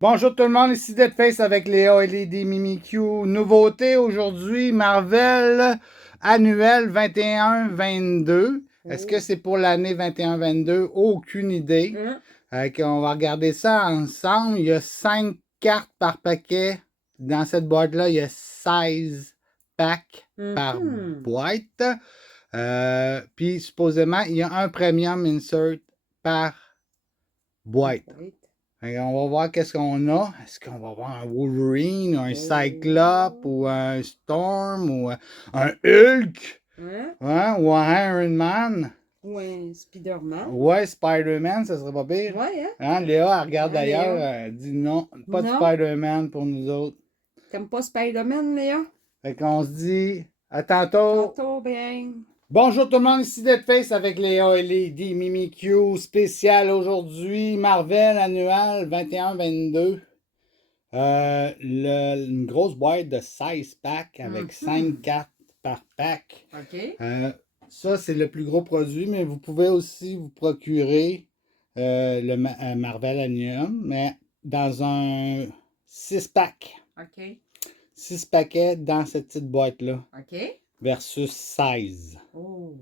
Bonjour tout le monde, ici Deadface avec Léa et Lady Mimikyu. Nouveauté aujourd'hui, Marvel annuel 21-22. Est-ce que c'est pour l'année 21-22? Aucune idée. On va regarder ça ensemble. Il y a 5 cartes par paquet. Dans cette boîte-là, il y a 16 packs par boîte. Puis supposément, il y a un premium insert par boîte. On va voir qu'est-ce qu'on a. Est-ce qu'on va voir un Wolverine, un Cyclope, ou un Storm, ou un Hulk, hein? Ou un Iron Man. Ou un Spider-Man. Ouais, Spider-Man, ça serait pas pire. Ouais, hein? Hein, Léa, elle regarde Hein, d'ailleurs, Léa? elle dit non, pas de Non? Spider-Man pour nous autres. T'aimes pas Spider-Man, Léa? Fait qu'on se dit à tantôt. Tantôt, bien. Bonjour tout le monde, ici Deadface avec Léa et Lady Mimikyu, spécial aujourd'hui, Marvel annuel 21-22. Une grosse boîte de 16 packs avec 5 cartes par pack. OK. Ça, c'est le plus gros produit, mais vous pouvez aussi vous procurer le Marvel Annual, mais dans un 6 pack. OK. 6 paquets dans cette petite boîte-là OK. versus 16. Oh.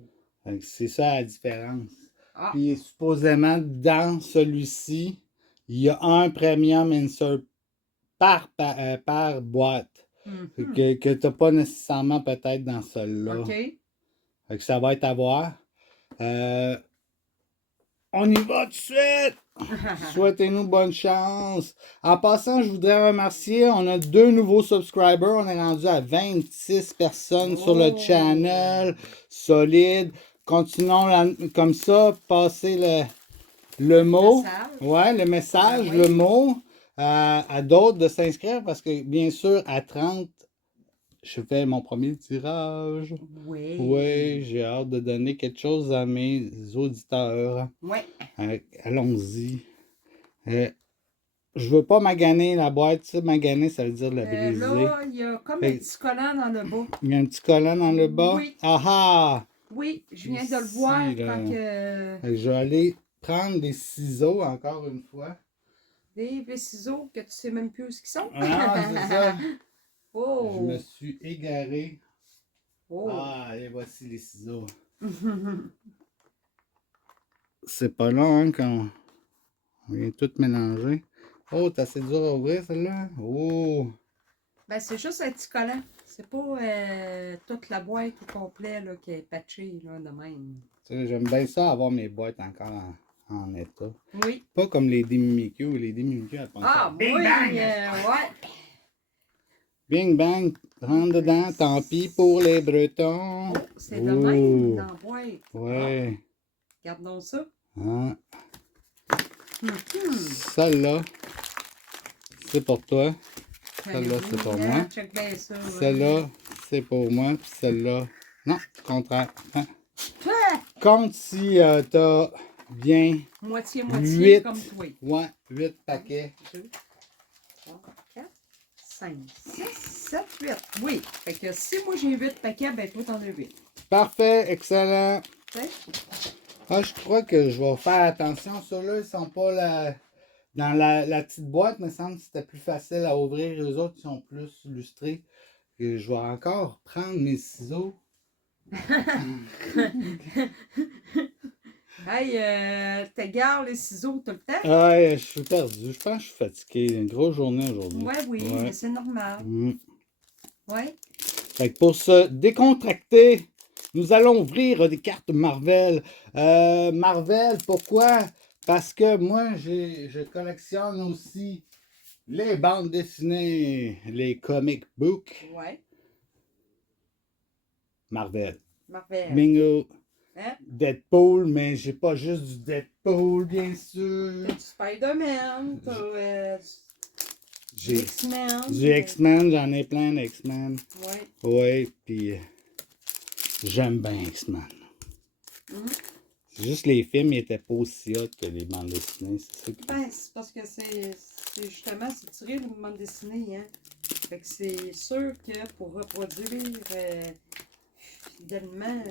C'est ça la différence. Ah. Puis supposément, dans celui-ci, il y a un premium insert par boîte que tu n'as pas nécessairement peut-être dans celui-là. OK. Fait que ça va être à voir. On y va tout de suite! Souhaitez-nous bonne chance. En passant, je voudrais remercier, on a 2 nouveaux subscribers. On est rendu à 26 personnes sur le channel. Solide. Continuons comme ça. Passez le mot. Ouais, le message, le mot à d'autres de s'inscrire parce que, bien sûr, à 30, je fais mon premier tirage. Oui. Oui, j'ai hâte de donner quelque chose à mes auditeurs. Oui. Allons-y. Je veux pas maganer la boîte. Ça, maganer, ça veut dire la briser. Là, il y a comme un petit collant dans le bas. Il y a un petit collant dans le bas? Oui. Ah ah! Oui, je viens de le voir quand que... Je vais aller prendre des ciseaux encore une fois. Des ciseaux que tu sais même plus où ils sont. Ah, c'est ça. Oh. Je me suis égaré. Oh. Ah, et voici les ciseaux. C'est pas long, hein, quand on vient tout mélanger. Oh, t'as assez dur à ouvrir, celle-là? Oh! Ben, c'est juste un petit collant. C'est pas toute la boîte au complet là, qui est patchée là, de même. Tu sais, j'aime bien ça, avoir mes boîtes encore en état. Oui. Pas comme les Mimikyu. Les Mimikyu, elles pensent Ah, Bing oui, bang! ouais. Bing bang, rentre dedans, tant pis pour les Bretons. Oh, c'est de même dans la boîte. Ouais. Ah, regardons ça. Hein. Celle-là, c'est pour toi. Celle-là, c'est pour moi. Check bien ça. Celle-là, c'est pour moi. Puis celle-là, non, contraire. Hein. Compte si t'as bien moitié 8, comme toi. Ouais, 8 paquets. 2, 3, 4, 5, 6, 7, 8. Oui. Fait que si moi j'ai 8 paquets, ben toi t'en as 8. Parfait, excellent. T'sais? Ah, je crois que je vais faire attention. Ceux-là, ils sont pas dans la petite boîte. Me semble que c'était plus facile à ouvrir. Les autres, ils sont plus lustrés. Et je vais encore prendre mes ciseaux. Hey, t'égares les ciseaux tout le temps? Ouais, je suis perdu. Je pense que je suis fatigué. Une grosse journée aujourd'hui. Ouais, oui, mais c'est normal. Ouais. Fait que pour se décontracter, nous allons ouvrir des cartes Marvel. Marvel, pourquoi? Parce que moi, je collectionne aussi les bandes dessinées, les comic books. Ouais. Marvel. Marvel. Bingo. Hein? Deadpool, mais j'ai pas juste du Deadpool, bien sûr. T'as du Spider-Man, t'as du X-Men. Du X-Men, j'en ai plein d'X-Men. Ouais. Ouais, puis j'aime bien X-Men. C'est juste les films, ils étaient pas aussi hot que les bandes dessinées, c'est ça que... Ben, c'est parce que c'est justement, c'est tiré d'une bande dessinée, hein. Fait que c'est sûr que pour reproduire fidèlement...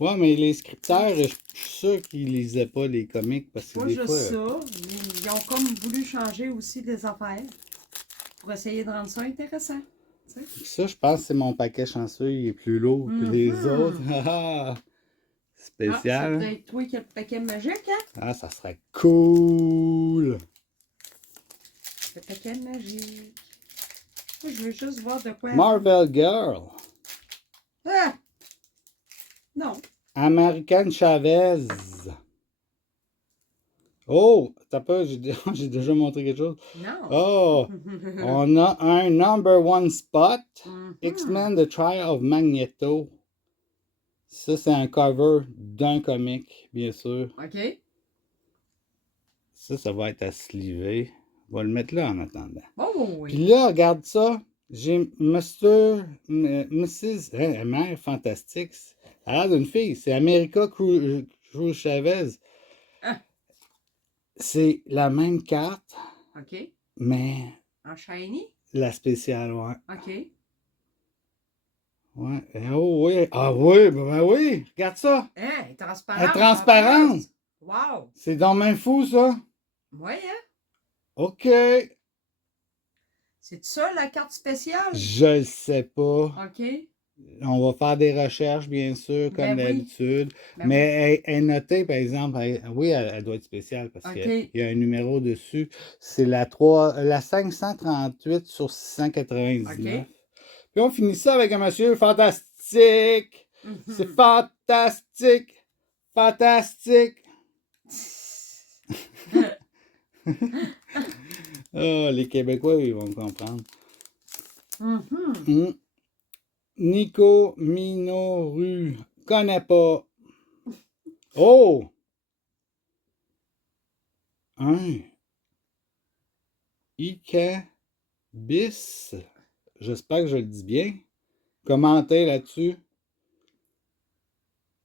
Ouais, mais les scripteurs, je suis sûr qu'ils lisaient pas les comics parce que Pas des juste fois... ça, ils ont comme voulu changer aussi des affaires pour essayer de rendre ça intéressant. Tu sais. Ça, je pense que c'est mon paquet chanceux. Il est plus lourd que les Mhm. autres. Ah, Ah, ça spécial. peut être toi qui as le paquet magique, hein? Ah, ça serait cool. Le paquet magique. Moi, je veux juste voir de quoi. Marvel Girl. Ah! Non. American Chavez. Oh, t'as pas, j'ai déjà montré quelque chose. Non. Oh, on a un number one spot. Mhm. X-Men The Trial of Magneto. Ça, c'est un cover d'un comic, bien sûr. OK. Ça va être à sliver. On va le mettre là en attendant. Oh Puis oui. là, regarde ça. J'ai Mrs. Mère Fantastique. Elle a l'air d'une fille. C'est America Cruz Chavez. Ah, C'est la même carte, OK. mais En shiny? la spéciale, ouais. OK. Ouais. Oh oui. Ah oui, ben oui. Regarde ça. Hein, elle est transparente. Elle est transparente. en plus. Wow. C'est dans même fou, ça. Oui, hein? OK. C'est ça la carte spéciale? Je le sais pas. OK. On va faire des recherches, bien sûr, comme Ben oui. d'habitude. Ben Mais elle est notée, par exemple. Oui, elle doit être spéciale parce OK. qu'il y a un numéro dessus. C'est la 538 sur 699. OK. Puis on finit ça avec un monsieur fantastique. C'est Mhm. fantastique. Fantastique. Ah, les Québécois, ils vont comprendre. Mhm. Nico Minoru. Connais pas. Oh! Un. Ika bis. J'espère que je le dis bien. Commentez là-dessus.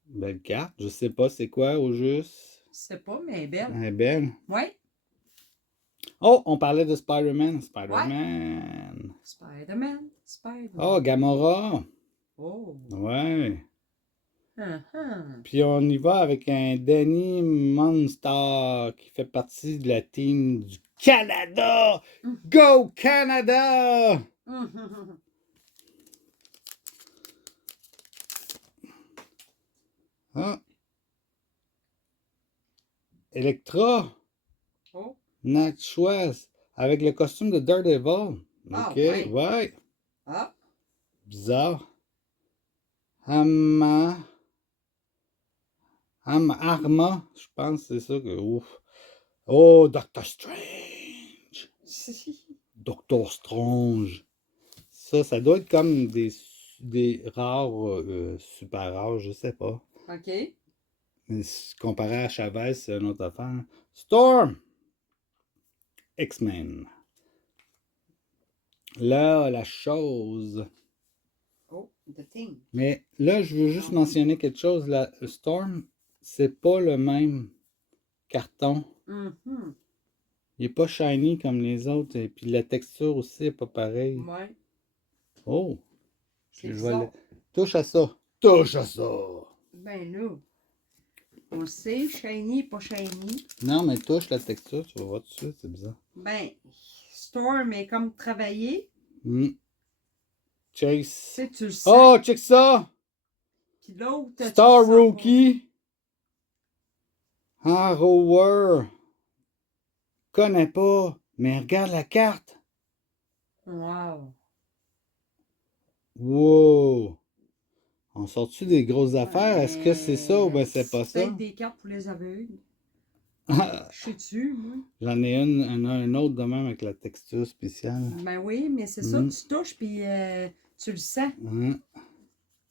Belle carte. Je sais pas c'est quoi au juste. Je sais pas, mais elle est belle. Elle est belle. Oui. Oh, on parlait de Spider-Man. Ouais. Spider-Man. Spider-Man. Spider-Man. Oh, Gamora. Oh. Ouais. Uh-huh. Puis on y va avec un Danny Monster qui fait partie de la team du Canada. Go Canada! Mhm. Ah. Electra. Oh. Natchoise. Avec le costume de Daredevil. Ah, Ok, ouais. ouais. Ah. Bizarre. Arma. Je pense que c'est ça que. Ouf. Oh, Doctor Strange. Doctor Strange. Ça doit être comme des rares, super rares, je sais pas. OK. Mais comparé à Chavez, c'est une autre affaire. Storm! X-Men. Là, la chose. Oh, the thing. Mais là, je veux juste mentionner quelque chose. La Storm, c'est pas le même carton. Mhm. Il est pas shiny comme les autres. Et puis la texture aussi est pas pareille. Ouais. Oh! C'est Je vais bizarre. touche à ça. Touche à ça! Ben là, on sait, shiny, pas shiny. Non, mais touche la texture, tu vas voir tout de suite, c'est bizarre. Ben, Storm est comme travaillé. Chase. Tu sais, tu le sais. Oh, check ça! Puis l'autre, tu Star le sens Rookie. Harrower. Connais pas, mais regarde la carte. pas. Wow. Wow! On sort-tu des grosses affaires? Est-ce que c'est ça ou bien c'est pas ça? Peut-être des cartes pour les aveugles. Je sais-tu, moi. J'en ai un autre de même avec la texture spéciale. Ben oui, mais c'est ça, tu touches, puis tu le sens, Hein?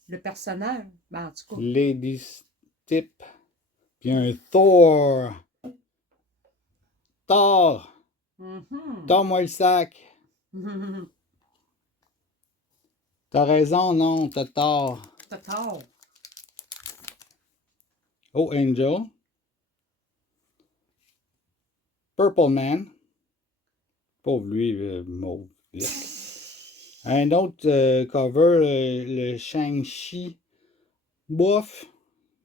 le personnage. Ben, en tout cas. Lady Tip. Puis un Thor. Thor. Mhm. Tors-moi le sac. T'as raison, non, t'as tort. T'as tort. Oh, Angel. Purple Man. Pauvre lui, mauve. Un autre cover, le Shang-Chi. Bof.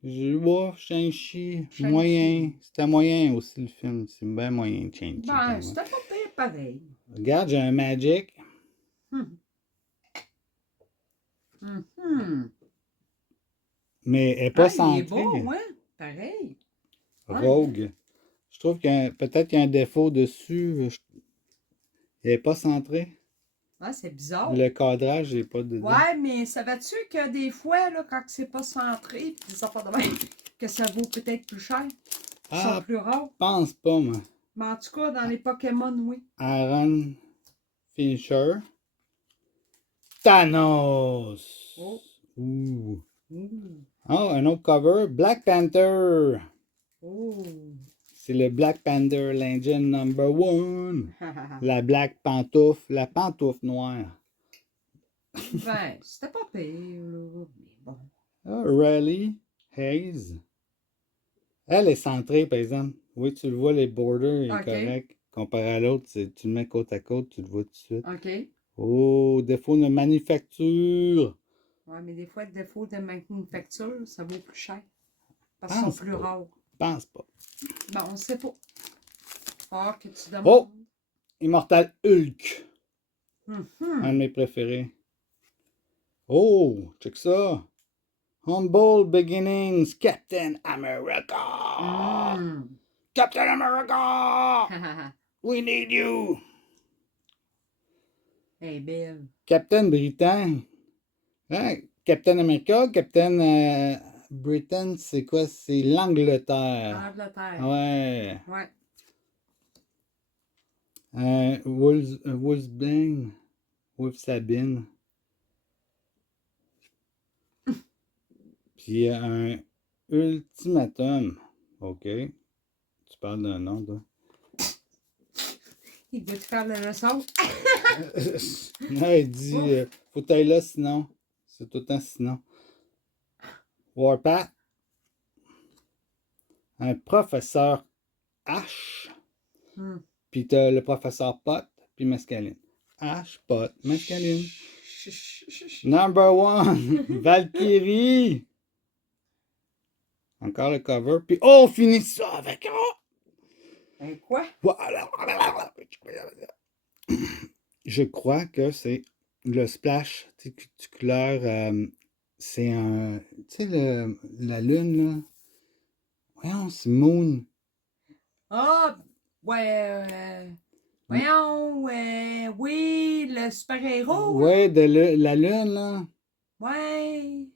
Shang-Chi, Shang-Chi. moyen. C'était moyen aussi le film. C'est bien moyen, Shang-Chi. pour Ben, moi. c'était pas pire pareil. Regarde, j'ai un Magic. Hum. Mhm. Mais elle n'est Ah, pas il est centrée. beau, ouais. Pareil. Rogue. Je trouve peut-être qu'il y a un défaut dessus. Il n'est pas centré. Ouais, c'est bizarre. Le cadrage n'est pas dedans. Ouais, mais savais-tu que des fois, là, quand c'est pas centré, pis des affaires de même, que ça vaut peut-être plus cher? Ils sont plus rares. Je pense pas, moi. Mais en tout cas, dans les Pokémon, oui. Aaron Fincher. Thanos. Oh. Ouh. Ouh. Oh, un autre cover. Black Panther. Oh. C'est le Black Panther, l'Indian #1. La Black Pantoufle, la pantoufle noire. Ben, c'était pas pire, là. Mais bon. Ah, Riley Hayes. Elle est centrée, par exemple. Oui, tu le vois, les borders, il est Ok. correct. Comparé à l'autre, tu le mets côte à côte, tu le vois tout de suite. OK. Oh, défaut de manufacture. Ouais, mais des fois, le défaut de manufacture, ça vaut plus cher. Parce qu'ils sont Pense plus pas. rares. Pense pas. Ben, on sait pas. Ah, que tu demandes. Oh! Immortal Hulk. Mhm. Un de mes préférés. Oh, check ça. Humble Beginnings, Captain America. Mm. Captain America! We need you! Elle est belle. Captain Britain. Hein? Captain America, Captain Britain, c'est quoi? C'est l'Angleterre. Angleterre. Ouais. Ouais. Wolfsbane. Wolf Sabine. Puis un ultimatum. OK. Tu parles d'un nom, toi? Il veut te faire la leçon. Non, il dit faut tailler là sinon. C'est tout le temps sinon. Warpath. Un professeur H. Hmm. Puis t'as le professeur Pot. Puis Mescaline. H, Pot, Mescaline. #1. Valkyrie. Encore le cover. Puis oh, on finit ça avec Quoi? Je crois que c'est le splash réticulaire. C'est un. Tu sais, la lune, là. Voyons, c'est Moon. Ah, ouais. Voyons, oui, le super-héros. Ouais, la lune, là. Ouais.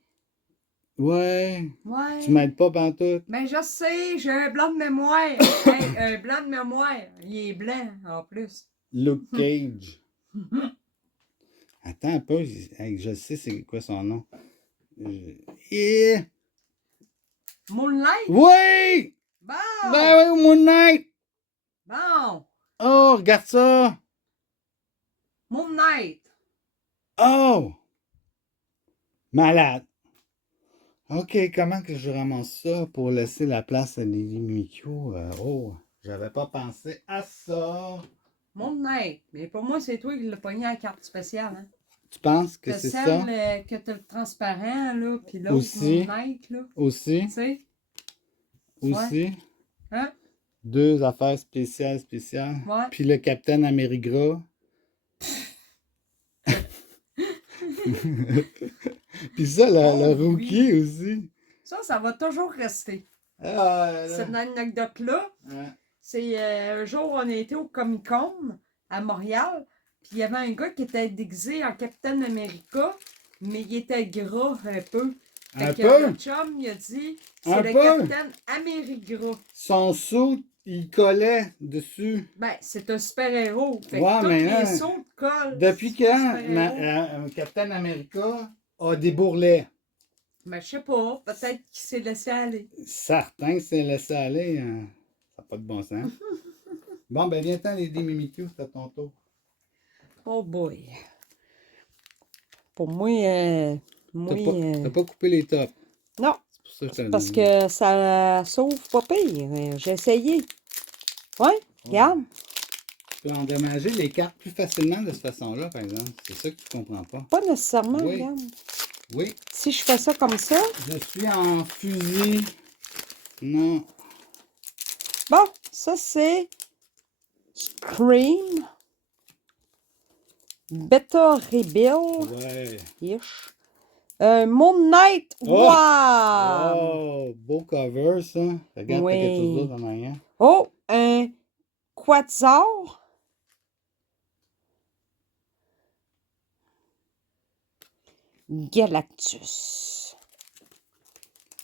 Ouais. Ouais. Tu m'aides pas pantoute. Mais je sais, j'ai un blanc de mémoire. Hey, un blanc de mémoire. Il est blanc, en plus. Luke Cage. Attends un peu, je sais c'est quoi son nom. Moonlight? Oui! Bon! Ben oui, Moon Knight! Bon! Oh, regarde ça! Moon Knight! Oh! Malade! OK, comment que je ramasse ça pour laisser la place à Lily Mikio? Oh, j'avais pas pensé à ça. Moon Knight. Mais pour moi, c'est toi qui l'as pogné à la carte spéciale, hein? Tu penses que T'as c'est ça? celle que t'as le transparent, là, puis l'autre Aussi. Moon Knight, là. Aussi. Tu sais? Aussi. Hein? 2 affaires spéciales. Ouais. Puis le Capitaine America. Puis ça, le rookie oui. aussi. Ça va toujours rester. Ah, Cette anecdote-là, ouais. c'est un jour, on était au Comic-Con à Montréal, puis il y avait un gars qui était déguisé en Captain America, mais il était gras un peu. Fait que le chum, il a dit, c'est le Captain America. Son saut, il collait dessus. Ben, c'est un super-héros. Fait Ouais, que tous mais les hein, sauts collent. depuis quand Captain America a des bourrelets? Ben, je sais pas. Peut-être qu'il s'est laissé aller. Certain que c'est laissé aller. Hein. Ça n'a pas de bon sens. Bon, ben viens-t'en les Mimikyu, c'est à ton tour. Oh boy. Pour moi, T'as pas coupé les tops. non. C'est pour ça que je te le Parce dis. que ça sauve pas pire. J'ai essayé. Ouais, regarde. Tu peux endommager les cartes plus facilement de cette façon-là, par exemple. C'est ça que tu comprends pas. Pas nécessairement, Oui. regarde. Oui. Si je fais ça comme ça. Je suis en fusil. Non. Bon, ça c'est Scream. Beta Rebuild. Ouais. Ish. Moon Knight. Oh! Wow! Oh! Beau cover, ça. Regarde, t'as quelque chose Oui. d'autre en arrière. Oh, un Quetzal. Galactus.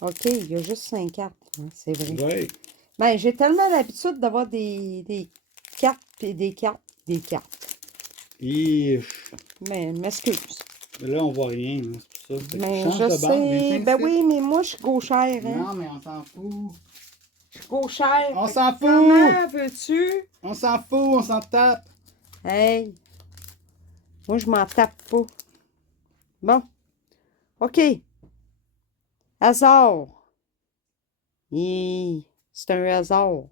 OK, il y a juste 5 cartes. Hein, c'est vrai. Ouais. Ben, j'ai tellement l'habitude d'avoir des cartes et des cartes, des cartes. Ish. Mais m'excuse. Mais là, on voit rien. Hein, c'est pour ça. Fait que Mais change je de bord, sais. viens Ben ici. oui, mais moi, je suis gauchère. Hein? Non, mais on s'en fout. Je suis gauchère. On Fait s'en que fout. Comment veux-tu? On s'en fout, on s'en tape. Hey. Moi, je m'en tape pas. Bon. OK. Hasard. C'est un hasard.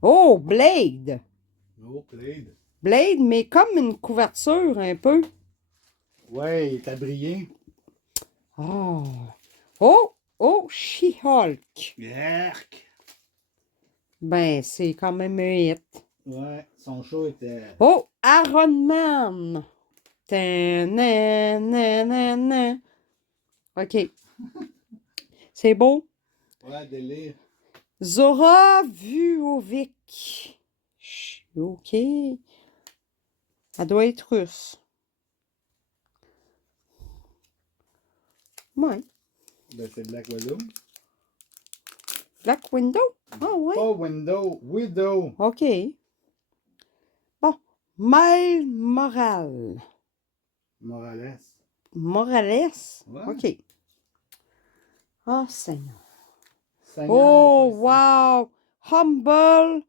Oh, Blade. Oh, Blade. Blade, mais comme une couverture un peu. Ouais, il t'a brillé. Oh. Oh, oh, She-Hulk. Yerk. Ben, c'est quand même un hit. Ouais, son show était... Oh, Iron Man. Ta-na-na-na-na. OK. C'est beau. Ouais, délire. Zora Vuovic. OK. Elle doit être russe. Ouais. Ben, c'est Black Widow. Black Window? Ah ouais. Pas Window, Widow. OK. Bon. Miles Morales. Morales. Morales? Ouais. OK. Oh, Seigneur. Seigneur, Oh, pas wow. Humble.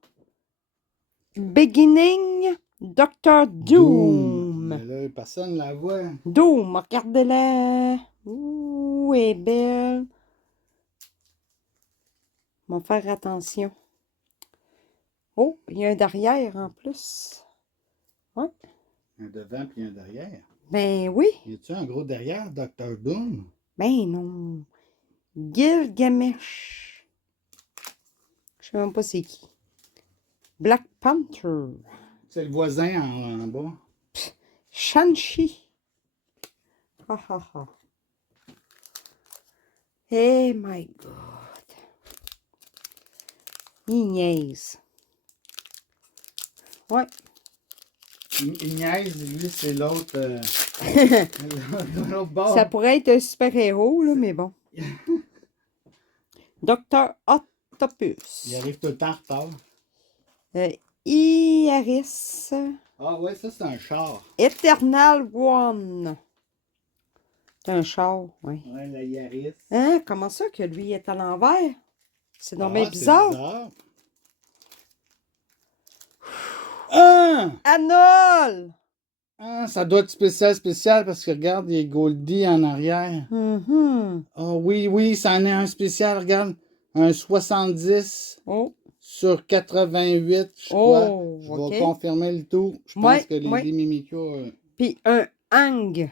Beginning. Doctor Doom. Mais là, personne la voit. Doom, regardez-la. Ouh, elle est belle. On va faire attention. Oh, il y a un derrière en plus. Ouais. Un devant puis un derrière. Ben oui. Y a-tu un gros derrière, Dr. Doom? Ben non. Gilgamesh. Je sais même pas c'est qui. Black Panther. C'est le voisin en bas. Shang-Chi. Ha ha ha. Eh my God. Il niaise. Ouais. Ignace, lui, c'est l'autre. L'autre bord. Ça pourrait être un super-héros, là, mais bon. Docteur Octopus. Il arrive tout le temps en retard. Iaris. Ah ouais, ça c'est un char. Eternal One. C'est un char, oui. Ouais, la Yaris. Hein? Comment ça que lui est à l'envers? C'est donc bien c'est bizarre. Ah! Anol! Ah, ça doit être spécial parce que regarde, il y a Goldie en arrière. Oh oui, oui, ça en est un spécial, regarde. Un 70 Oh. sur 88, je crois. Je vais confirmer le tout. Je pense que les Mimikyo... Puis un hang.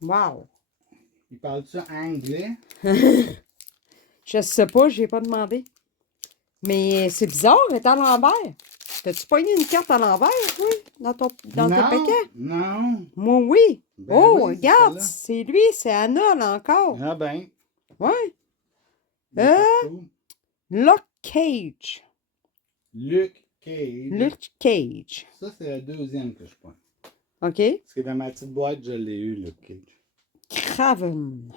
Wow. Il parle-tu anglais? Je sais pas, j'ai pas demandé. Mais c'est bizarre, elle est à l'envers. T'as-tu pogné une carte à l'envers, oui, dans tes paquets? Non. Moi, oui. Ben oh, oui, regarde, c'est lui, c'est Anol encore. Ah ben. Oui. Luke Cage. Luke Cage. Luke Cage. Ça, c'est la deuxième que je prends. OK. Parce que dans ma petite boîte, je l'ai eu, Luke Cage. Craven.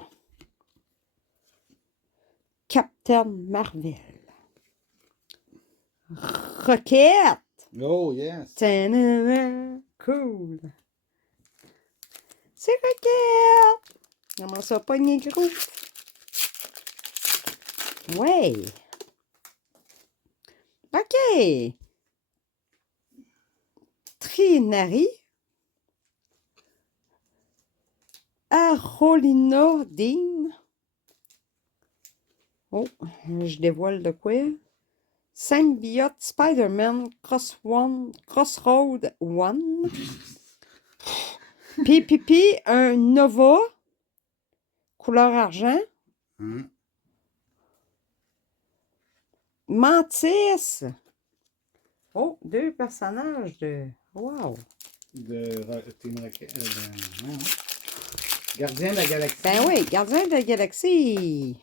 Captain Marvel. Rocket. Oh, yes. Ta-na-na. Cool. C'est Rocket. Comment ça, pogner gros? Ouais. OK. Trinari. Arolina Dean. Oh, je dévoile de quoi? Symbiote Spider-Man Crossroad One. Puis, un Nova, couleur argent. Hein? Mantis. Oh, 2 personnages de... Wow. Team Rocket. Non. Gardien de la galaxie. Ben oui, gardien de la galaxie.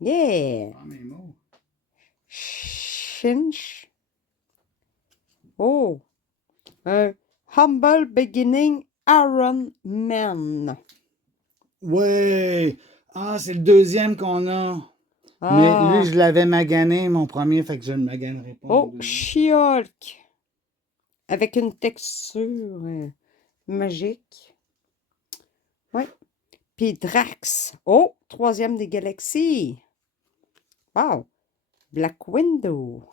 Yeah. Ah, mes mots. Shinch. Oh. Un Humble Beginning Iron Man. Ouais. Ah, c'est le deuxième qu'on a. Mais Ah. lui, je l'avais magané, mon premier, fait que je ne le maganerai pas. Oh, She-Hulk. Avec une texture magique. Oui. Puis Drax. Oh, 3e des galaxies. Wow. Black Widow.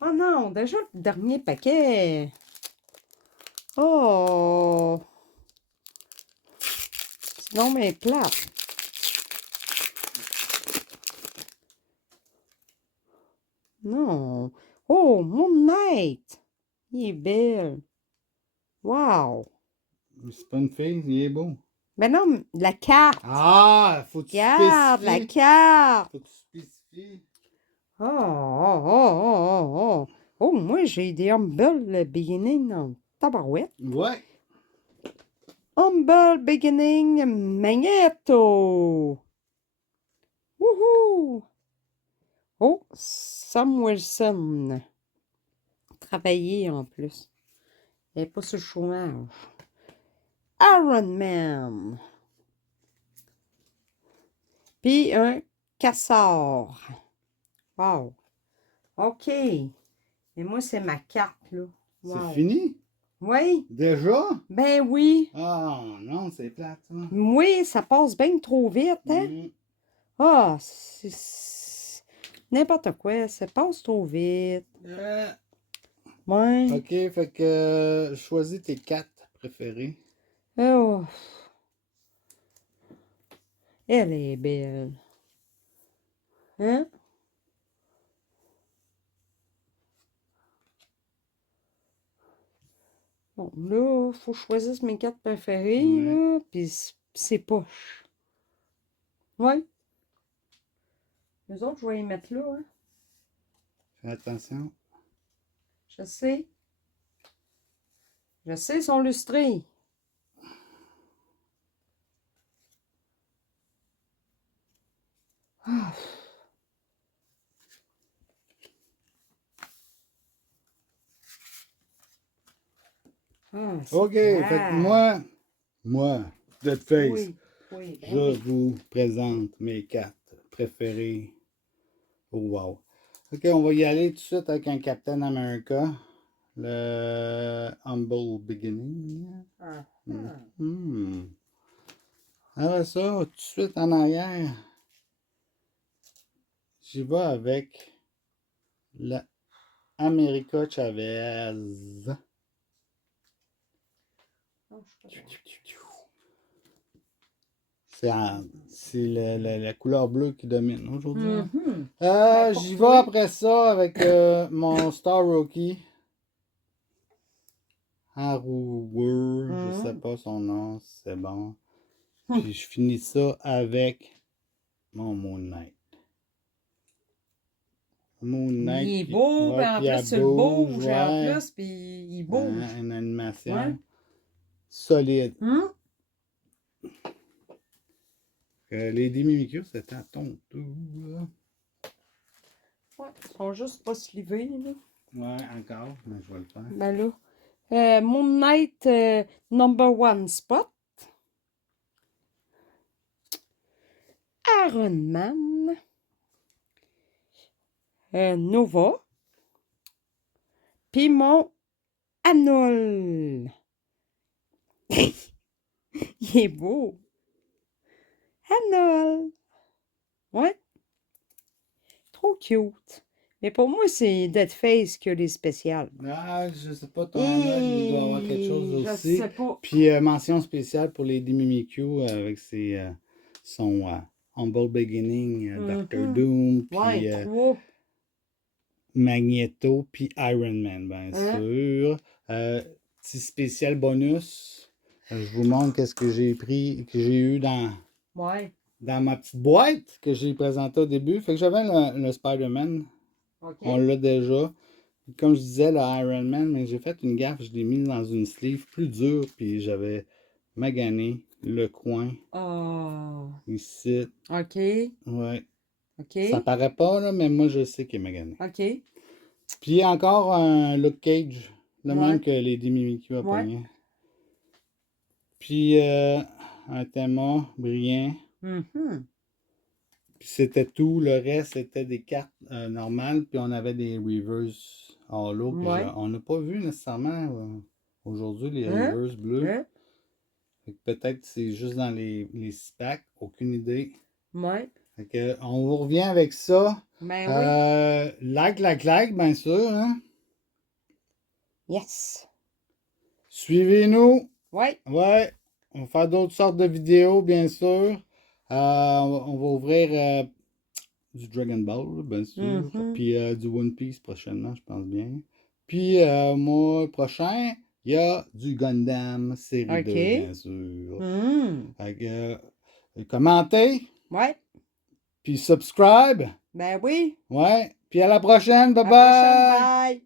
Oh non, déjà le dernier paquet. Oh. Sinon, mais plate. Non. Oh, Moon Knight. Il est belle. Wow. C'est pas une fille, il est beau. Mais non, la carte. Ah, faut que tu Regarde, la spécifies. carte. Faut que tu spécifies. Oh, oh, oh, oh, oh. Oh, moi, j'ai des Humble Beginning en tabarouette. Ouais. Humble Beginning Magneto. Wouhou! Oh, Sam Wilson. Travailler en plus. Elle n'est pas sur le chômage. Iron Man. Puis un casseur. Wow. OK. Et moi, c'est ma carte, là. Wow. C'est fini? Oui. Déjà? Ben oui. Ah, non, c'est plate, ça. Oui, ça passe bien trop vite, hein? Mm. Ah, c'est n'importe quoi. Ça passe trop vite. Ouais. OK, fait que choisis tes 4 préférés. Oh. Elle est belle. Hein? Bon, là, faut que je choisisse mes 4 préférés, Ouais. là, puis c'est poche. Ouais. Les autres, je vais les mettre là, hein. Fais attention. Je sais. Je sais, ils sont lustrés. Ah. Ah, c'est OK, fait clair. que moi, Deadface, Oui, oui, ben je oui. vous présente mes 4 préférés. Oh, wow. OK, on va y aller tout de suite avec un Captain America. Le Humble Beginning. Ah, Mhm. Alors ça, tout de suite en arrière, j'y vais avec le America Chavez. C'est la couleur bleue qui domine aujourd'hui. Mhm. J'y vais après ça avec mon Star Rookie. Haruwer, je sais pas son nom, c'est bon. Puis je finis ça avec mon Moon Knight. Moon Knight. Il est puis- beau, ouais, en puis elle plus, tu le bouge, en ouais. plus, puis il bouge. Hein, une animation Ouais. solide. Hum? Lady Mimikyu, c'était à ton tour. Ouais, ils sont juste pas slivés, là. Ouais, encore, mais je vais le faire. Ben là. Moon Knight number 1 spot. Iron Man. Nova. Puis mon Anol. Il est beau. Anol. Ouais. Trop cute. Mais pour moi, c'est Deadface qui a les spéciales. Ah, je sais pas, ton Anna, il doit avoir quelque chose Je aussi. sais pas. Puis mention spéciale pour Lady Mimikyu avec son Humble Beginning, Doctor Doom, puis Ouais, 3. Magneto, puis Iron Man, bien Hein? sûr. petit spécial bonus. Je vous montre qu'est-ce que j'ai pris, que j'ai eu Ouais. dans ma petite boîte que j'ai présentée au début. Fait que j'avais le Spider-Man. OK. On l'a déjà. Comme je disais, le Iron Man, mais j'ai fait une gaffe. Je l'ai mis dans une sleeve plus dure, puis j'avais magané le coin Oh. ici. OK. Ouais. OK. Ça paraît pas, là, mais moi, je sais qu'il est magané. OK. Puis encore un Luke Cage, le Ouais. même que Lady Mimikyu a Ouais. pogné. Puis un Théma brillant. Mhm. Puis c'était tout. Le reste, c'était des cartes normales. Puis on avait des reverse holo. Puis Ouais. on n'a pas vu nécessairement aujourd'hui les Hein? reverse bleus. Hein? Fait que peut-être que c'est juste dans les six packs. Aucune idée. Ouais. Fait que on vous revient avec ça. Ben oui. Like, bien sûr. Hein? Yes. Suivez-nous. Ouais. Ouais. On va faire d'autres sortes de vidéos, bien sûr. On va ouvrir du Dragon Ball, bien sûr. Mhm. Puis du One Piece prochainement, je pense bien. Puis mois prochain, il y a du Gundam série 2, OK. bien sûr. Mhm. Fait que, commentez, Ouais. puis subscribe. Ben oui. Ouais. Puis à la prochaine. Bye À la prochaine. bye. Bye.